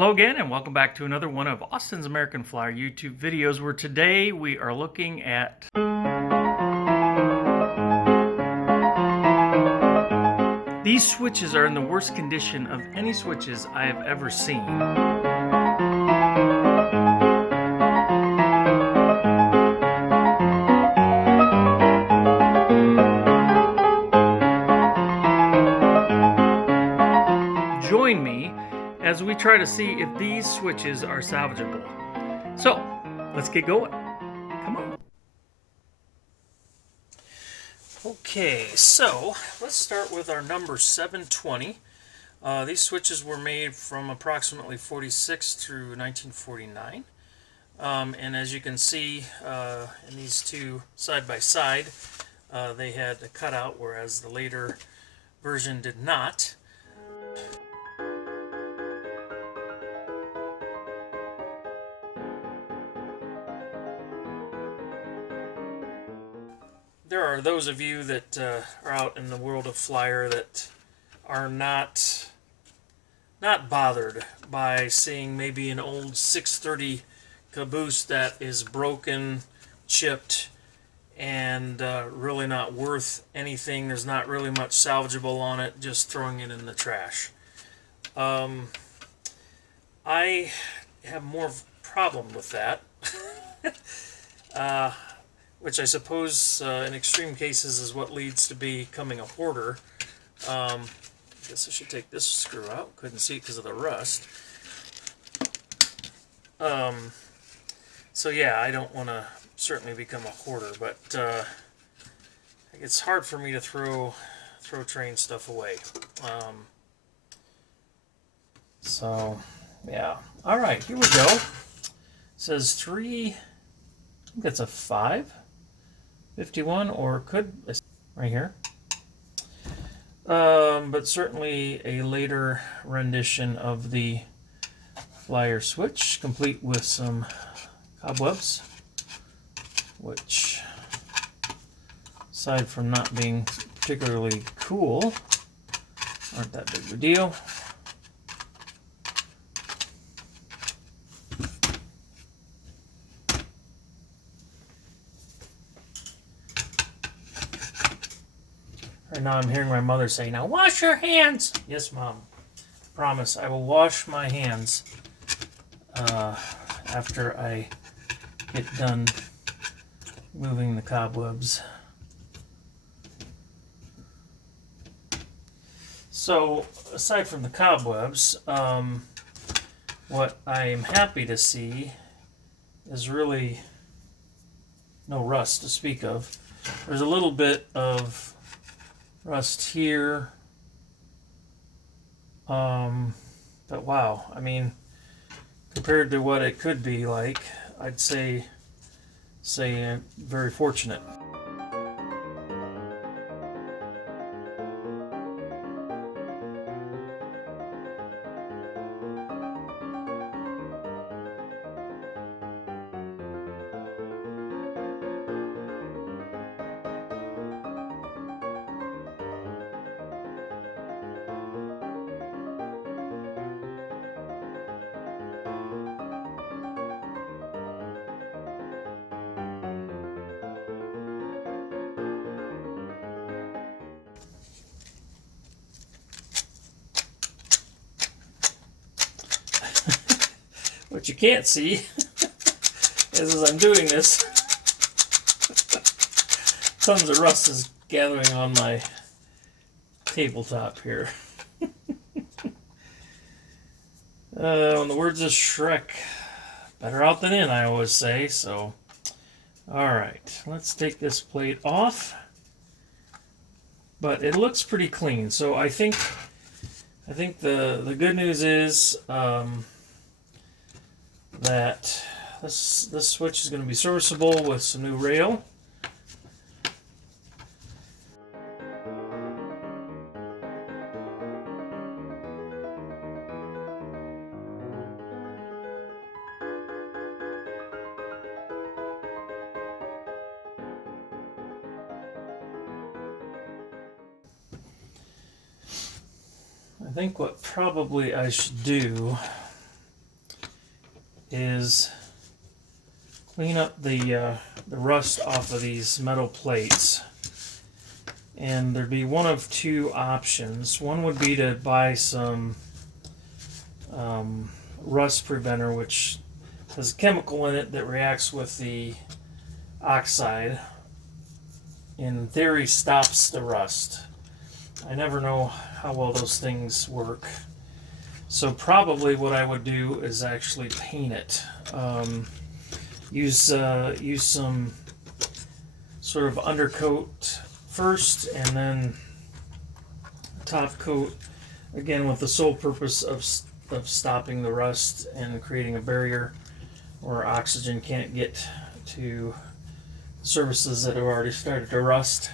Hello again, and welcome back to another one of Austin's American Flyer YouTube videos, where today we are looking at these switches. Are in the worst condition of any switches I have ever seen. Join me as we try to see if these switches are salvageable. So, let's get going. Come on. Okay, so let's start with our number 720. These switches were made from approximately 46 through 1949. And as you can see in these two side by side, they had a cutout, whereas the later version did not. There are those of you that are out in the world of Flyer that are not bothered by seeing maybe an old 630 caboose that is broken, chipped, and really not worth anything. There's not really much salvageable on it, just throwing it in the trash. I have more of a problem with that. Which I suppose in extreme cases is what leads to becoming a hoarder. I guess I should take this screw out. Couldn't see it because of the rust. So yeah, I don't want to certainly become a hoarder, but it's hard for me to throw train stuff away. So yeah, all right, here we go. It says 3. I think that's a 551, or could right here. But certainly a later rendition of the Flyer switch, complete with some cobwebs, which, aside from not being particularly cool, aren't that big of a deal. Right now I'm hearing my mother say, "Now wash your hands." Yes, Mom. I promise I will wash my hands after I get done moving the cobwebs. So, aside from the cobwebs, what I am happy to see is really no rust to speak of. There's a little bit of rust here, but wow, I mean, compared to what it could be like, I'd say very fortunate. What you can't see is, as I'm doing this, tons of rust is gathering on my tabletop here. In the words of Shrek, better out than in, I always say. So, all right, let's take this plate off. But it looks pretty clean, so I think the good news is that this switch is going to be serviceable with some new rail. I think what probably I should do is clean up the rust off of these metal plates. And there'd be one of two options. One would be to buy some rust preventer, which has a chemical in it that reacts with the oxide. In theory, stops the rust. I never know how well those things work. So probably what I would do is actually paint it. Use some sort of undercoat first, and then top coat, again with the sole purpose of stopping the rust and creating a barrier where oxygen can't get to surfaces that have already started to rust.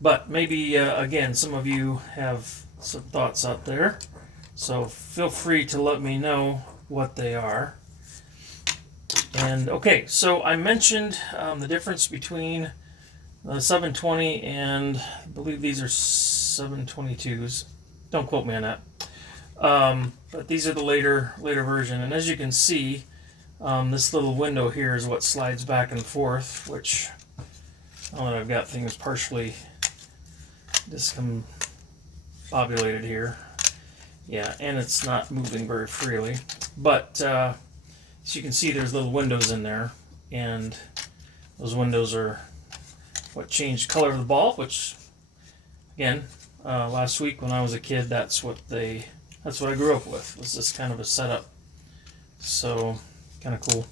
But maybe again, some of you have some thoughts out there, so feel free to let me know what they are. And okay, so I mentioned the difference between the 720 and I believe these are 722s. Don't quote me on that. But these are the later version, and as you can see, this little window here is what slides back and forth, which now that I've got things partially discombobulated here, yeah, and it's not moving very freely. But as you can see, there's little windows in there, and those windows are what changed the color of the ball. Which, again, last week when I was a kid, that's what I grew up with. Was this kind of a setup? So kind of cool.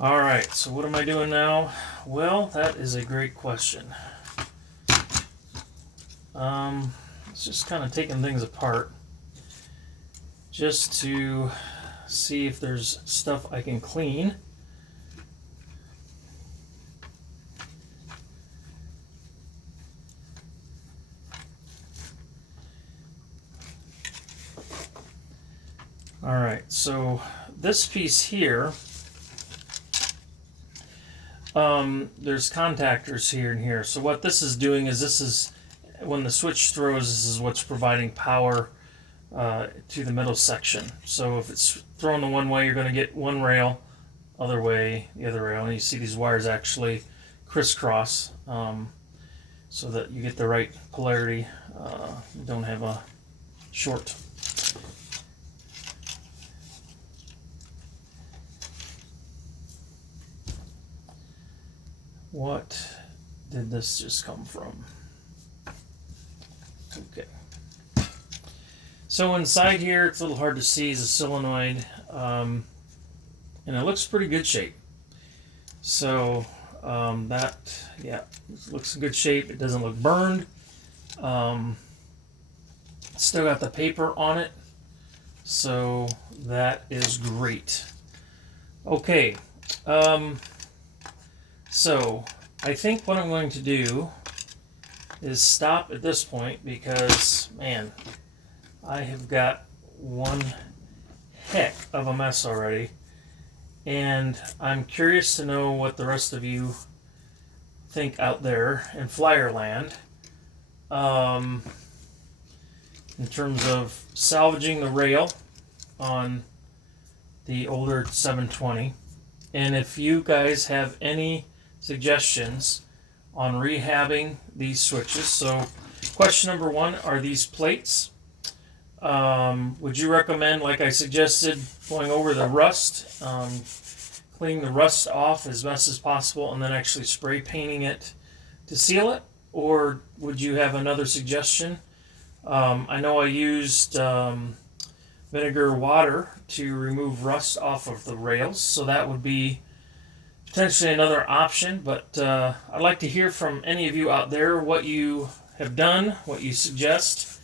All right, so what am I doing now? Well, that is a great question. It's just kind of taking things apart just to see if there's stuff I can clean. All right, so this piece here, there's contactors here and here. So what this is doing is, this is when the switch throws, this is what's providing power to the middle section. So if it's thrown the one way, you're going to get one rail, other way, the other rail, and you see these wires actually crisscross so that you get the right polarity. You don't have a short. What did this just come from? Okay. So inside here, it's a little hard to see, is a solenoid, and it looks pretty good shape. So that, yeah, looks in good shape. It doesn't look burned. Still got the paper on it, so that is great. Okay. So I think what I'm going to do is stop at this point, because, man, I have got one heck of a mess already, and I'm curious to know what the rest of you think out there in flyer land in terms of salvaging the rail on the older 720, and if you guys have any suggestions on rehabbing these switches. So question number one, are these plates? Would you recommend, like I suggested, going over the rust, cleaning the rust off as best as possible, and then actually spray painting it to seal it? Or would you have another suggestion? I know I used vinegar water to remove rust off of the rails, so that would be potentially another option. But I'd like to hear from any of you out there what you have done, what you suggest.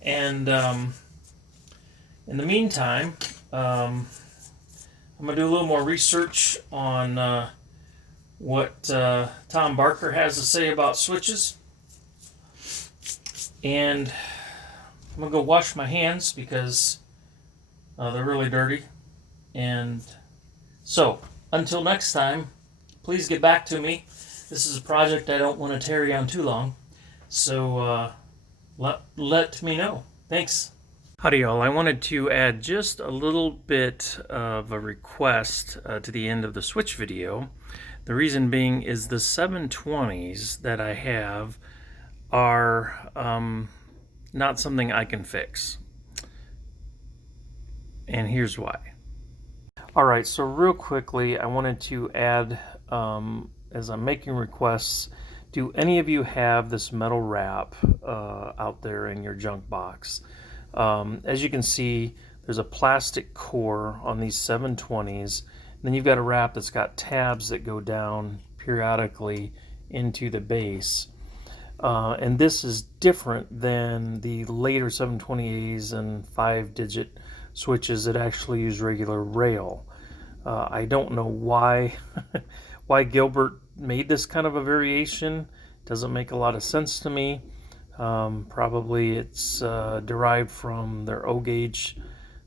And in the meantime, I'm going to do a little more research on what Tom Barker has to say about switches. And I'm going to go wash my hands because they're really dirty. And so, until next time, please get back to me. This is a project I don't want to tarry on too long. So let me know. Thanks. Howdy y'all, I wanted to add just a little bit of a request to the end of the switch video. The reason being is the 720s that I have are not something I can fix. And here's why. Alright, so real quickly I wanted to add, as I'm making requests, do any of you have this metal wrap out there in your junk box? As you can see, there's a plastic core on these 720s. Then you've got a wrap that's got tabs that go down periodically into the base. And this is different than the later 720As and 5-digit switches that actually use regular rail. I don't know why why Gilbert made this kind of a variation. Doesn't make a lot of sense to me. Probably it's derived from their O-gauge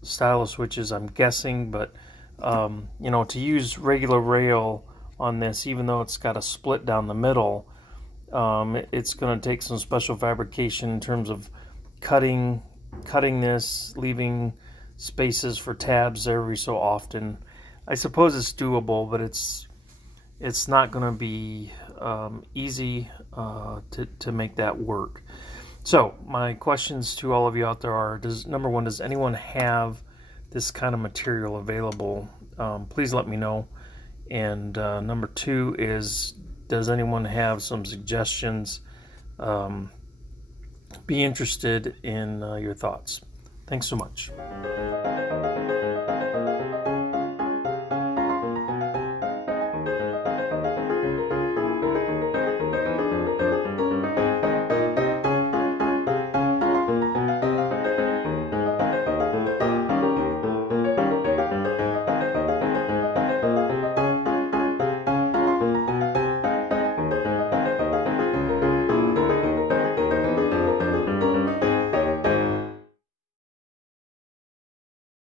style of switches, I'm guessing, but you know, to use regular rail on this, even though it's got a split down the middle, it's going to take some special fabrication in terms of cutting this, leaving spaces for tabs every so often. I suppose it's doable, but it's not going to be easy to make that work. So my questions to all of you out there are: number one, does anyone have this kind of material available? Please let me know. And number two is, does anyone have some suggestions? Be interested in your thoughts. Thanks so much.